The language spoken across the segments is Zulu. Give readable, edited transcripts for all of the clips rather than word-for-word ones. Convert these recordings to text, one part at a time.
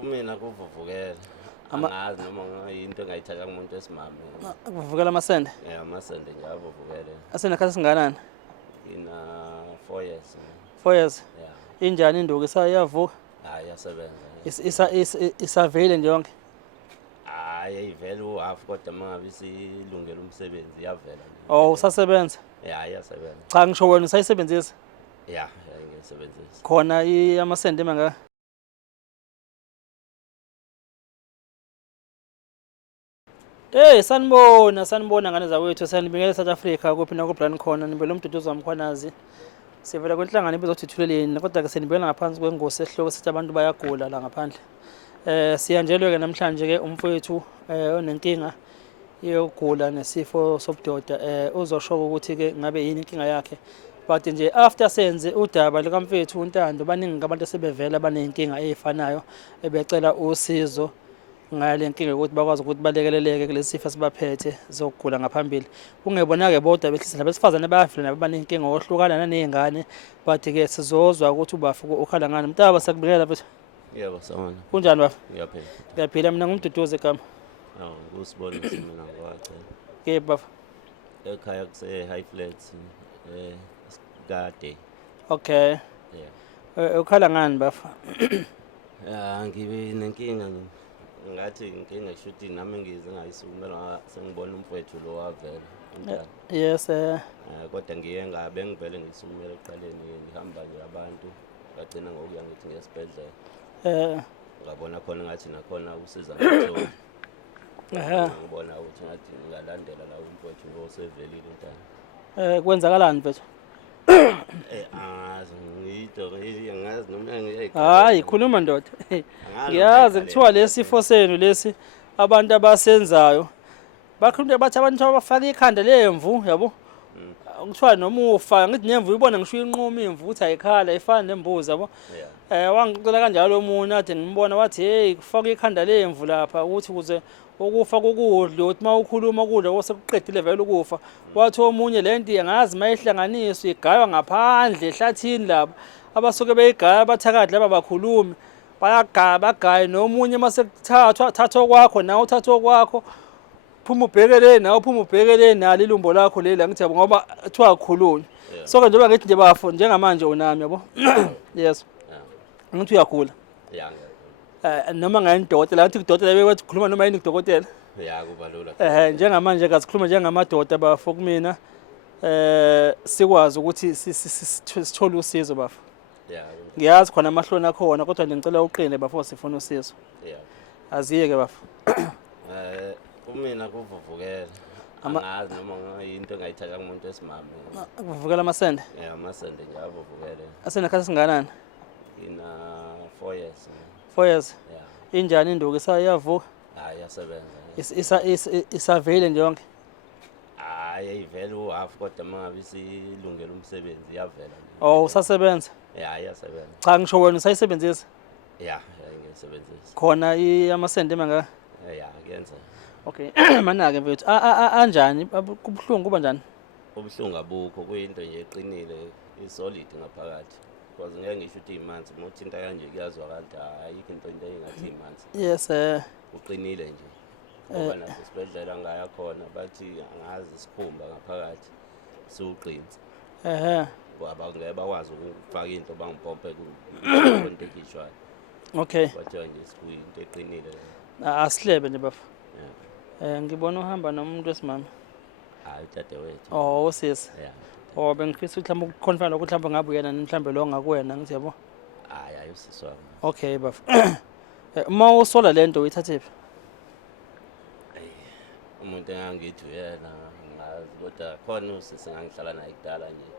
Kumina kuvuvukela. Angazi noma into engayithatha kumuntu wesimame. Kuvukela amasende. Amasende nje avuvukele. Asenekhathi singanani? Ina 4 years. 4 years. Yeah. Injani induku isayavuka? Hayi yasebenza. Isavile nje yonke. Hayi ivela uhalf kodwa mangabe isilungela umsebenzi iyavela. Oh, usasebenza? Yeah, iyasebenza. Cha ngisho wena usayisebenzisa? Yeah, ngiyisebenzisa. Khona amasende mangaka? Sanibona ngane zawethu sanibingelela South Africa kuphi na ku Brand khona nibele umduduzo wamkhwanazi. Sivela kwenhlangano ebizothithuleleni kodwa ke senibela ngaphansi kwengosi esihloko sithi abantu bayagula la ngaphandle. Siyanjelwe ke namhlanje ke umfowethu onenkinga yokugula nesifo sobudoda uzosho ukuthi ke ngabe yini inkinga yakhe. But nje after senze udaba likamfethu uNtando baningi abantu asebevela banenkinga ezifanayo ebecela usizo ngale nkinga ukuthi bakwazi ukuthi balekeleleke kulesi sifo sibaphethe zokugula ngaphambili. Kungebona ke bodwa behlisa labesifazane bayafila nabanenkinga ohlukana nanezingane but ke sizozwa ukuthi ubafu ukhala ngani. Mntaba sakubingelela mfethu. Yebo sawona. Kunjani bafu? Ngiyaphila. Ngiyaphila mina ngumduduze igama. Kusibona mina ngwathi. Ke bafu. Ekhaya kuse high flats kade. Okay. Yeah. Ukhala ngani bafu? Ngibe nenkinga ngathi inkinga shuthi nami ngize ngayisukumela sengibona umfowethu lo wavela. Yes kodwa ngiye ngabe ngivele ngisukumela eqaleni ngihamba nje abantu bagcina ngokuya ngithi ngesibhedlela. Ngabona khona ngathi nakhona usiza ngithola. Ngibona ukuthi ngathi ngingalandela la umfowethu lo sevelile uNtando. Kwenzakalani mfethu? Angazi noma ngiyayikho. Hayi khuluma ndoda. Ngiyazi kuthiwa lesifo senu lesi abantu abasenzayo bakhuluma bathi abantu abafaka ikhanda lemvu yabo. Kuthiwa noma ufa ngithi nemvu ibona ngisho inqoma imvu uthi ayikhala ifana nembuzi yabo. Wangicela kanjalo umuntu athi ngimbona wathi hey kufaka ikhanda lemvu lapha ukuthi kuze ukufa kokudla uthi mawukhuluma ukudla osekuqedile vele ukufa. Wathi omunye lento angazi mayihlanganiswa igaywa ngaphandle ehlathini lapha abasuke beyigaya abathakathi laba bakhulumi bagaya nomunye masekuthathwa kwakho nawe uthathwa kwakho phuma ubhekele nawe uphuma ubhekele nalo ilumbo lakho leli ngithi yabo ngoba kuthiwa khulunywa. So ke njengoba ngithi nje bafo njengamanje unami yabo. Yes. Ngithi uyagula. Yeah. Noma ngayindodela ngathi kudodela bewathi khuluma noma yini kudokotela. Yeah kuba lula. Njengamanje kasikhuluma njengamadoda bafo kumina sikwazi ukuthi sithole usizo bafo. Yeah. Ngiyazi khona amahloni akhona kodwa ngicela uqine bafo sifuna usizo. Yeah. Aziyeke bafo. Kumina kuvuvukela. Angazi noma into engayithatha kumuntu wesimame. Kuvukela amasende. Amasende nje avuvukele. Asenekhathi singanani? Ina 4 years. 4 years. Yeah. Injani induku isayavuka? Hayi yasebenza. Isavile nje yonke. Hayi ivela uhalf kodwa mangabe isilungela umsebenzi iyavela. Oh, usasebenza? Yeah, iyasebenza. Cha ngisho wena usayisebenzisa? Yeah, ngiyisebenzisa. Khona amasende mangaka? Yeah, kuyenza. Okay. Mana-ke mfethu anjani kubuhlungu kuba njani? Ubuhlungu abukho kuyinto nje eqinile isolid ngaphakathi. Because ngeke ngisho ukuthi imanzi uma uthinta kanje kuyazwakala ayikho into engathi imanzi. Yes uqinile nje. Ngoba nasesibhedlela ngaya khona bathi angazi isikhumba ngaphakathi siuqinile. Ngoba ngeke bakwazi ukufaka into bangimpompe konke ekishwayo. Okay. Bathiwa nje sikuyinto eqinile. Asihlebe nje bafo. Ngibona uhamba nomuntu wesimama. Hayi dadewethu. Oh usisi. Yeah. Bengifisa ukuthi mhlawumbe ukuconfirm ukuthi mhlawumbe ngabe uyena mhlawumbe lo ngakuwena ngithi yabo. Hayi usisi wami. Okay bafo. Uma usola lento uyithathephi? Umuntu engangithi uyena ngazi kodwa khona usisi ngangihlala naye kudala nje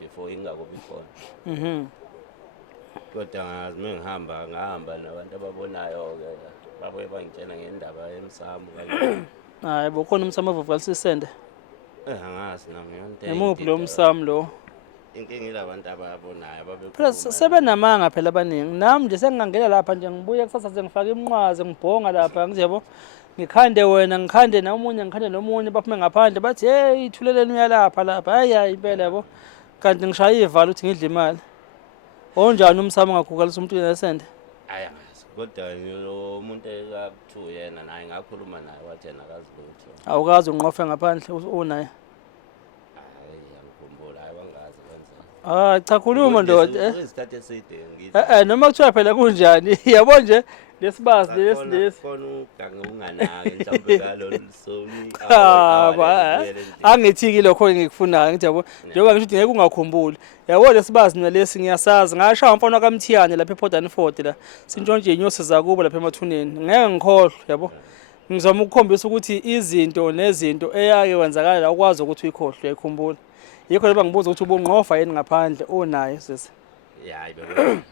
before ingakubi khona. Kodwa ngazi ngihamba nabantu ababonayo ke babuye bangitshela ngendaba yemsamo kanje. Hayi bokhona umsamo ovuvukala sisende. Angazi nami yonke. Emuphi lo msamo lo? Inkinga ilabantu ababonayo babe. Phela sebenamanga phela abaningi. Nami nje sengingangena lapha nje ngibuye kusasa sengifaka imnqwazi ngibhonga lapha ngithi yabo ngikhande wena ngikhande nomunye ngikhande nomunye baphume ngaphandle bathi hey ithuleleni uyalapha lapha hayi impela yabo kanti ngishaya ivalo ukuthi ngidla imali. Onjani umsamo ngakhukalisa umuntu nesende? Hayi angazi kodwa lo muntu eka-2 yena naye ngakhuluma naye wathi yena akazi lutho. Awukazi unqofe ngaphandle unaye? Hayi angikhumbula, hayi wangazi kwenza. Hayi cha khuluma ndoda. Isikhathi eside ngithi. Noma kuthiwa phela kunjani yabo nje lesibazi lesi. Khona ugange unganaki mhlawumbe ngalo soni. Angithi lokho engikufunayo ngithi yabo njengoba ngisho ukuthi ngeke ungakhumbuli. Yabo lesibazi mina lesi ngiyasazi ngashaya umfana kaMthiyane lapha ePort Harcourt la. Sintshontshe inyosi zakubo lapha emathuneni. Ngeke ngikhohlwe yabo. Ngizama ukukhombisa ukuthi izinto nezinto eyake wenzakala la ukwazi ukuthi uyikhohlwe uyakhumbula. Yikho leba ngibuza ukuthi ubunqofa yini ngaphandle unayo sisi. Hayi bebe.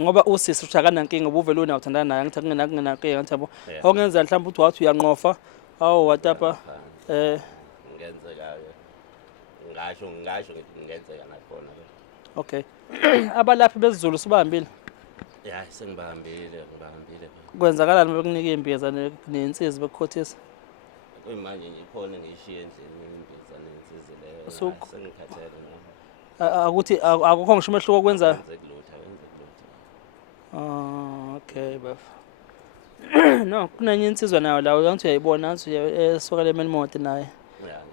Ngoba usisi ushakana inkinga ubuvela una uthandana naye ngithi akungenankinga ngithi yabo okungenza mhlawumbe uthi wathi uyanqofa watapa ngenzeka-ke ngisho ngithi ngenzeka nakhona. Okay. Abalaphi bezizulu sibahambile? Ya ngibahambile. Kwenzakalani bekunika imbiza nensizi bekukhothisa? Kuyimanje nje ikhona ngishiye endlini imbiza nensizi leyo. Sengikhathele nami. Akuthi akukho ngisho umehluko okwenzayo? Wenze Okay bafana. No, kunenye insizwa nayo la uyangithi uyayibona ngathi esoka le Melmoti naye.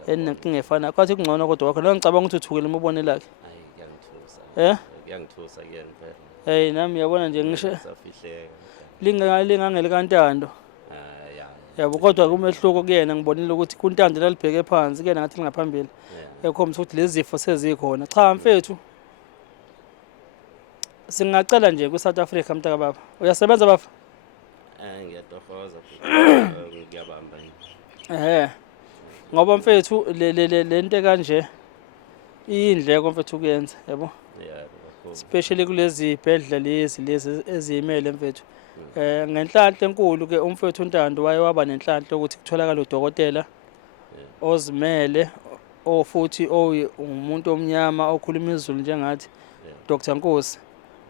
Enenkinga efana. Kwathi kungcono kodwa wakho. Lo ngicabanga ukuthi uthukile uma ubone lakhe. Hayi kuyangithusa. Kuyangithusa kuyena phela. Hey nami uyabona nje ngisho safihleka. Lingangele kaNtando. Yabo kodwa kumehluko kuyena ngibonile ukuthi kuNtando lalibheke phansi kuyena ngathi lingaphambili. Ekhombisa ukuthi lezi zifo sezikhona. Cha mfethu. Singacela nje ku-South Africa mntaka baba. Uyasebenza bafa? Ngiyatohoza ngiyabamba nje. Ngoba mfethu le nto kanje iyindleko mfethu kuyenza yabo. Especially kulezi ibhedlela lezi ezimele mfethu. Ngenhlanhla enkulu ke umfethu uNtando waye waba nenhlanhla ukuthi kutholakala udokotela ozimele ofuthi umuntu omnyama okhuluma isiZulu njengathi Dr Nkosi.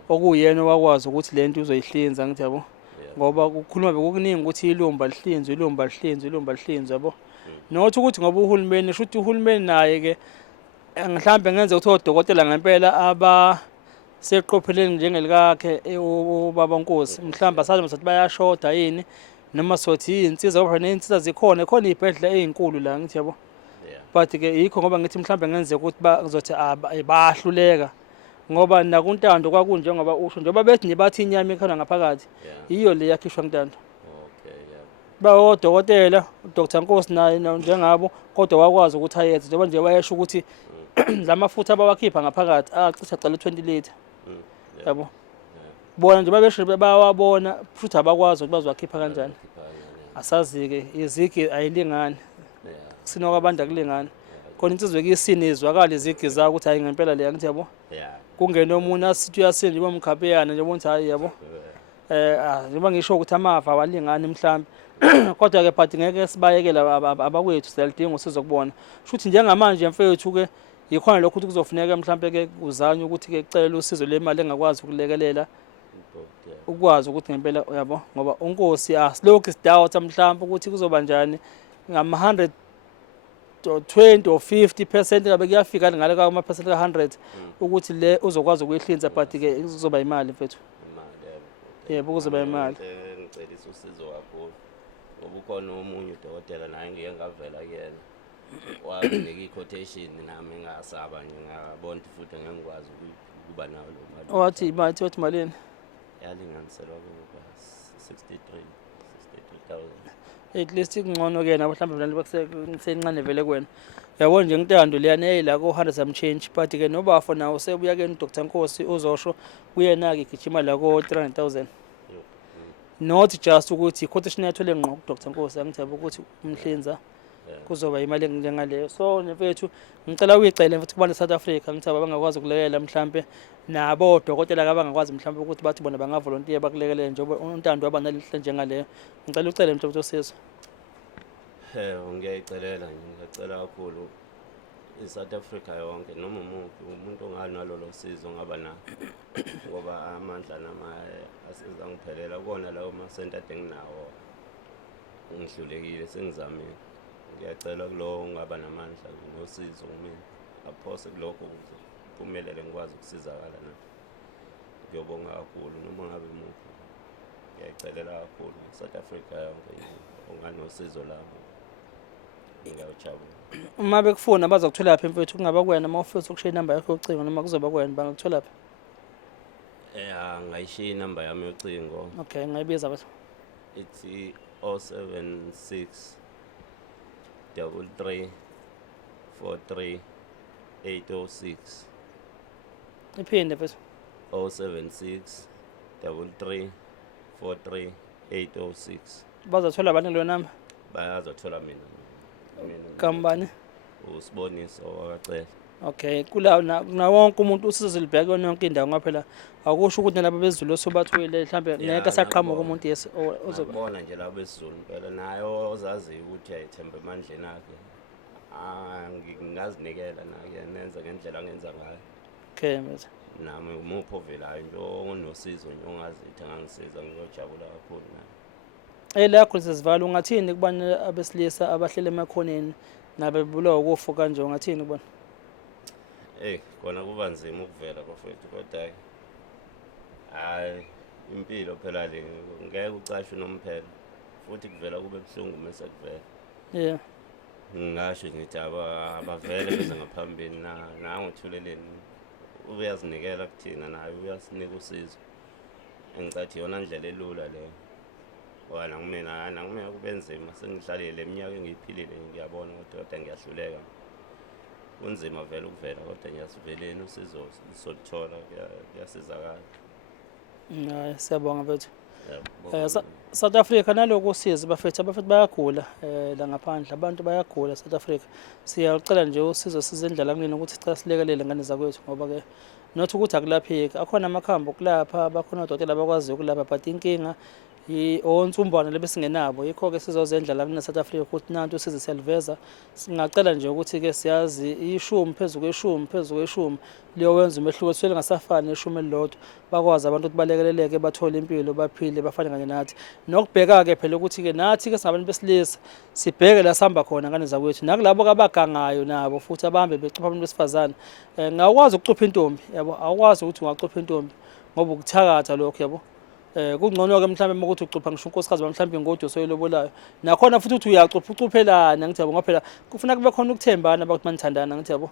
Okuyena wakwazi ukuthi lento uzoyihlinza ngithi yabo ngoba ukukhuluma bekukuningi ukuthi ilumba lihlinzwe yabo nothi ukuthi ngoba uhulumeni sho ukuthi uhulumeni naye ke mhlambe ngenze ukuthi odokotela ngempela seqopheleni njengelikakhe ubaba Nkosi mhlamba sazi ukuthi bayashoda yini noma sothi insizwa ngoba neinsiza zikhona khona izibhedlela ezinkulu la ngithi yabo but ke yikho ngoba ngithi mhlambe ngenze ukuthi bazothi bahluleka ngoba nakuNtando kwakunje ngoba usho njengoba bethi nibathi inyama ekhona ngaphakathi iyo le yakhishwa kuNtando. Odokotela uDr Nkosi naye njengabo kodwa wakwazi ukuthi ayenze njengoba nje wayesho ukuthi lamafutha abawakhipha ngaphakathi acishe acala 20 liter yabo bona nje babesho bawabona futhi abakwazi ukuthi bazowakhipha kanjani asazi ke izigi ayilingani sinokwabanda kulingana khona insizwe kuyisini izwakala izigi za ukuthi hayi ngempela le ngithi yabo kungena omunye asithi uyasini nje bomkhapeyana nje bonke hayi yabo njengoba ngisho ukuthi amafa awalingani mhlambi kodwa ke but ngeke sibayekela abakwethu siyalidinga usizo kubona futhi njengamanje mfethu ke yikhona lokho ukuthi kuzofuneka mhlambe ke uzanye ukuthi ke cela usizo lemali engakwazi ukulekelela ukwazi ukuthi ngempela yabo ngoba uNkosi asilokhu sidawutha mhlambe ukuthi kuzoba njani ngama 100 or 20 or 50% ngabe kuyafika ngale ka ama% ka100 ukuthi le uzokwazi ukuyihlinza but ke kuzoba imali mfethu. Yebo kuzoba imali. Ngicela usizo kakhulu. Ngoba ukhona omunye udokotela naye ngike ngavela kuyena. Wanika iquotation nami ngasaba nje ngabona futhi ngengikwazi ukuba nayo lo mali. Wathi malini? Yalinganiselwa kuba 63,000. At least kungcono ke nabo mhlawumbe vele bekusencane vele kwena. Yabo nje ngintando leyana eyila ko 100 some change but ke nobafo nawo sebuya ke uDr Nkosi uzosho kuyena ke igijima la ko 300,000. Not just ukuthi quotation yathole ngqo uDr Nkosi angithi yabo ukuthi umhlinza kuzoba imali enjengaleyo. So mfethu ngicela uyicele mfethu kubantu South Africa ngithi abangakwazi ukulekelela mhlambe nabo odokotela abangakwazi mhlambe ukuthi bathi bona bangavolunteer bakulekelele njengoba uNtando waba nalihle njengaleyo. Ngicela ucele mfethu usizo. Ngiyayicelela nje ngiyacela kakhulu iSouth Africa yonke noma umuntu onganalo lo sizo ngaba na ngoba amandla nama asiza ngiphelela kona lawo ma center enginawo ngihlulekile sengizamile. Ngiyacela kulo ungaba namandla nosizo kimi aphose kuloko kuphumelele ngikwazi ukusizakala na. Ngiyobonga kakhulu noma ngabe umuntu ngiyayicelela kakhulu South Africa yonke unganosizo labo ngiyajabula. Uma bekufuna bazokuthola lapha mfethu kungaba kuwena uma ufisa ukushiya inamba yakho yocingo noma kuzoba kuwena bangakuthola lapha. Ngayishiya inamba yami yocingo. Okay, ngayibiza bathi. It's 076 33 43 806. Iphinde mfethu. 076 33 43 806. Bazothola abantu leyo namba. Bayazothola mina. Kambani? Usiboniso wakacela. Okay, kula na wonke umuntu usizo libheke yonke indawo ngaphela akusho ukuthi nalabo bezulu sobathwele mhlambe ngeke asaqhamuka umuntu yesi uzobona nje labo bezulu impela nayo ozazi ukuthi ayithemba emandleni akhe. Ngingazinikela nake nenza ngendlela angenza ngayo. Okay mfethu. Nami umupho velayo nje onosizo nje ongazithi angangisiza ngiyojabula kakhulu naye. La khona sesivala ungathini kubana abesilisa abahlele emakhoneni nabebulawa ukufa kanje ungathini kubona? Kona kuba nzima ukuvela bafethu kodwa hayi impilo phela le ngeke ucashe unomphela futhi kuvela kube buhlungu mase kuvela. Yeah. Ngisho ngithi abavele beze ngaphambili nangothuleleni uyazinikela kuthina naye uyasinika usizo. Engicathi yona indlela elula leyo. Wena ngimina kube nzima sengihlalile eminyaka engiyiphilile ngiyabona kodwa ngiyahluleka. Kunzima vele ukuvela kodwa ngiyasiveleni usizo soluthola kuyasizakala. Hayi siyabonga mfethu. South Africa naloku usizo bafethu bayagula la ngaphandle abantu bayagula South Africa. Siyacela nje usizo sizendlela kunini ukuthi sicela silekelele ngane zakwethu ngoba ke not ukuthi akulapheki akhona amakhambo kulapha bakhona odokotela abakwazi ukulapha but inkinga onsumbwana lebesingenabo yikho ke sizozendlela kuna South Africa ukuthi nantu usizo siyaliveza singacela nje ukuthi ke siyazi ishumi phezulu kweshumi leyo wenza umehluko siswele ngasafani neshumi elilodwa bakwazi abantu ukuthi balekeleleke bathole impilo baphile bafane kanye nathi nokubheka ke phela ukuthi ke nathi ke singabantu besilisa sibheke la sihamba khona ngane zakwethu nakulabo abagangayo nabo futhi abahambe becupha abantu besifazana ngakwazi ukucupha intombi yabo awukwazi ukuthi ungacupha intombi ngoba ukuthakatha lokho yabo kungcono ke mhlambe ukuthi ucupha ngisho unkosikazi mhlambe ingodi osoyilobolayo nakhona futhi uthi uyacupha ucuphelana ngithi yabo ngoba phela kufuna kube khona ukuthembana abantu manithandana ngithi yabo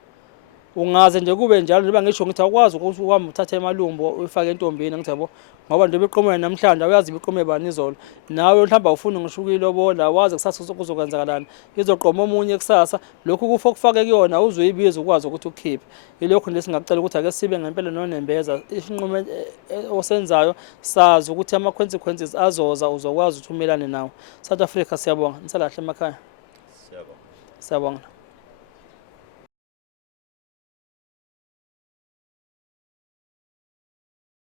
ungaze nje kube njalo njengoba ngisho ngithi awukwazi ukuthi uhamba uthathe emalumbo uyifake entombini ngithi yabo ngoba nje beqomela namhlanje uyazi beqome bani izolo nawe mhlamba ufuna ngisho ukuyilobola wazi kusasa kuzokwenzakalana izoqoma omunye kusasa lokhu kufa okufake kuyona uzoyibiza ukwazi ukuthi ukukhiphe ilokho nje singacela ukuthi ake sibe ngempela nonembeza isinqumo osenzayo sazi ukuthi ama consequences azoza uzokwazi ukuthi umelane nawo South Africa siyabonga nisalahle emakhaya Siyabonga. Siyabonga.